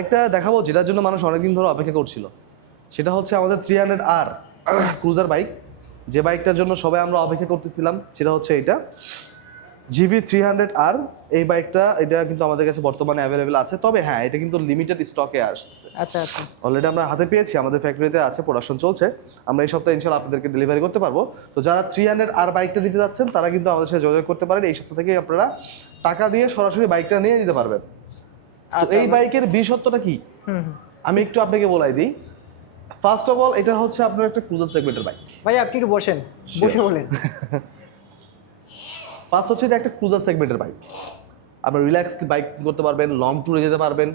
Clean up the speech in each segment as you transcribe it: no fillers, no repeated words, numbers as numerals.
আরেকটা দেখাবো যেটার জন্য মানুষ অনেকদিন ধরে অপেক্ষা করছিল, সেটা হচ্ছে আমাদের 300R ক্রুজার বাইক। যে বাইকটার জন্য সবাই আমরা অপেক্ষা করতেছিলাম সেটা হচ্ছে এইটা GV 300R। এই বাইকটা এটা কিন্তু আমাদের কাছে বর্তমানে অ্যাভেলেবেল আছে, তবে হ্যাঁ এটা কিন্তু লিমিটেড স্টকে আসছে। আচ্ছা আচ্ছা। অলরেডি আমরা হাতে পেয়েছি, আমাদের ফ্যাক্টরিতে আছে, প্রোডাকশন চলছে। আমরা এই সপ্তাহে ইনশাআল্লাহ আপনাদেরকে ডেলিভারি করতে পারবো। তো যারা 300R বাইকটা নিতে যাচ্ছেন তারা কিন্তু আমাদের সাথে যোগাযোগ করতে পারেন। এই সপ্তাহ থেকেই আপনারা টাকা দিয়ে সরাসরি বাইকটা নিয়ে নিতে পারবেন। তো এই বাইকের বিশেষত্বটা কি আমি একটু আপনাকে বলাই দিই। ফার্স্ট অফ অল এটা হচ্ছে আপনার একটা ক্রুজার সেগমেন্টের বাইক। ভাই আপনি একটু বসেন, বসে বলেন। ফার্স্ট হচ্ছে এটা একটা ক্রুজার সেগমেন্টের বাইক। আপনার রিল্যাক্স বাইক করতে পারবেন, লং ট্যুরে যেতে পারবেন,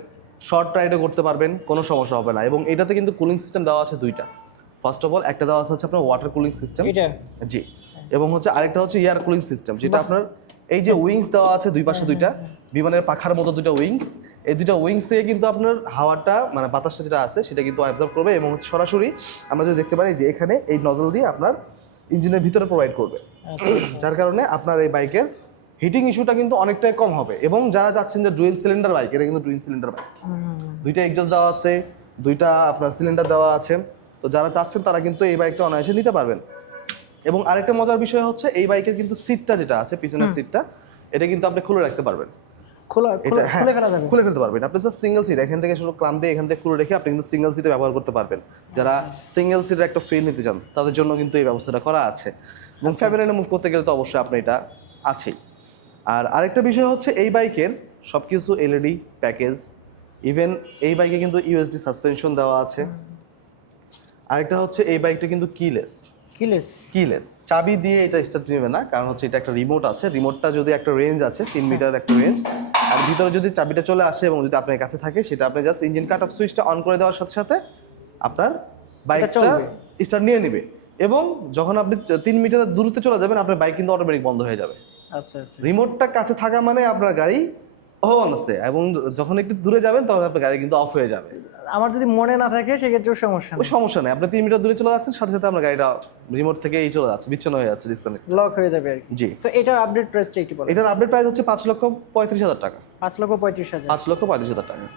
শর্ট রাইডও করতে পারবেন, কোনো সমস্যা হবে না। এবং এটাতে কিন্তু কুলিং সিস্টেম দেওয়া আছে দুইটা। ফার্স্ট অফ অল একটা দেওয়া আছে হচ্ছে আপনার ওয়াটার কুলিং সিস্টেম, এটা জি, এবং হচ্ছে আরেকটা হচ্ছে এয়ার কুলিং সিস্টেম, যেটা আপনার এই যে উইংস দেওয়া আছে দুই পাশে দুইটা বিমানের পাখার মতো দুইটা উইংস, এই দুইটা উইংস থেকে কিন্তু আপনার হাওয়াটা মানে বাতাসটা যেটা আছে সেটা কিন্তু অ্যাবজর্ব করবে এবং হচ্ছে সরাসরি আমরা যদি দেখতে পারি যে এখানে এই নজল দিয়ে আপনার ইঞ্জিনের ভিতরে প্রোভাইড করবে। যার কারণে আপনার এই বাইকের হিটিং ইস্যুটা কিন্তু অনেকটাই কম হবে। এবং যারা চাচ্ছেন যে ডুয়েল সিলিন্ডার বাইক, এটা কিন্তু ডুয়েল সিলিন্ডার বাইক, দুইটা এক্সজস্ট দেওয়া আছে, দুইটা আপনার সিলিন্ডার দেওয়া আছে। তো যারা চাচ্ছেন তারা কিন্তু এই বাইকটা অনায়াসে নিতে পারবেন। এবং আরেকটা মজার বিষয় হচ্ছে এই বাইকের কিন্তু সিটটা যেটা আছে পিছনের সিটটা, এটা কিন্তু আপনি খুলে রাখতে পারবেন। খুলে ফেলা যাবে, খুলে ফেলতে পারবেন আপনি। স্যার সিঙ্গেল সিট, এখান থেকে শুধু ক্লাম দিয়ে এখান থেকে খুলে রেখে আপনি কিন্তু সিঙ্গেল সিটে ব্যবহার করতে পারবেন। যারা সিঙ্গেল সিটের একটা ফিল নিতে চান তাদের জন্য কিন্তু এই ব্যবস্থাটা করা আছে। এবং ফ্যামিলি নিয়ে মুভ করতে গেলে তো অবশ্যই আপনি এটা আছেই। আর আরেকটা বিষয় হচ্ছে এই বাইকের সব কিছু এলইডি প্যাকেজ, ইভেন এই বাইকে কিন্তু ইউএসডি সাসপেনশন দেওয়া আছে। আরেকটা হচ্ছে এই বাইকটা কিন্তু কিলেস, চাবি দিয়ে এটা স্টার্ট নেবে না, কারণ হচ্ছে এটা একটা রিমোট আছে। রিমোটটা যদি একটা রেঞ্জ আছে 3 মিটার একটা রেঞ্জ, আর ভিতরে যদি চাবিটা চলে আসে এবং যদি আপনার কাছে থাকে সেটা আপনি জাস্ট ইঞ্জিন কাট অফ সুইচটা অন করে দেওয়ার সাথে সাথে আপনার বাইকটা স্টার্ট নিয়ে নেবে। এবং যখন আপনি 3 মিটার দূরত্বে চলে যাবেন আপনার বাইক কিন্তু অটোমেটিক বন্ধ হয়ে যাবে। আচ্ছা আচ্ছা। রিমোটটা কাছে থাকা মানে আপনার গাড়ি অন আছে, এবং যখন একটু দূরে যাবেন তখন আপনার গাড়ি কিন্তু অফ হয়ে যাবে। আমার যদি মনে না থাকে সেক্ষেত্রে সমস্যা ওই সমস্যা নেই, আপনি 3 মিটার দূরে চলে যাচ্ছেন সাথে সাথে আপনার গাড়িটা রিমোট থেকে এই চলে যাচ্ছে, বিচ্ছিন্ন হয়ে যাচ্ছে, ডিসকানেক্ট, লক হয়ে যাবে আর কি। জি। সো এটার আপডেট প্রাইসটা একটু বলেন। এটার আপডেট প্রাইস হচ্ছে 5,35,000 টাকা। 5,35,000। 5,35,000 টাকা।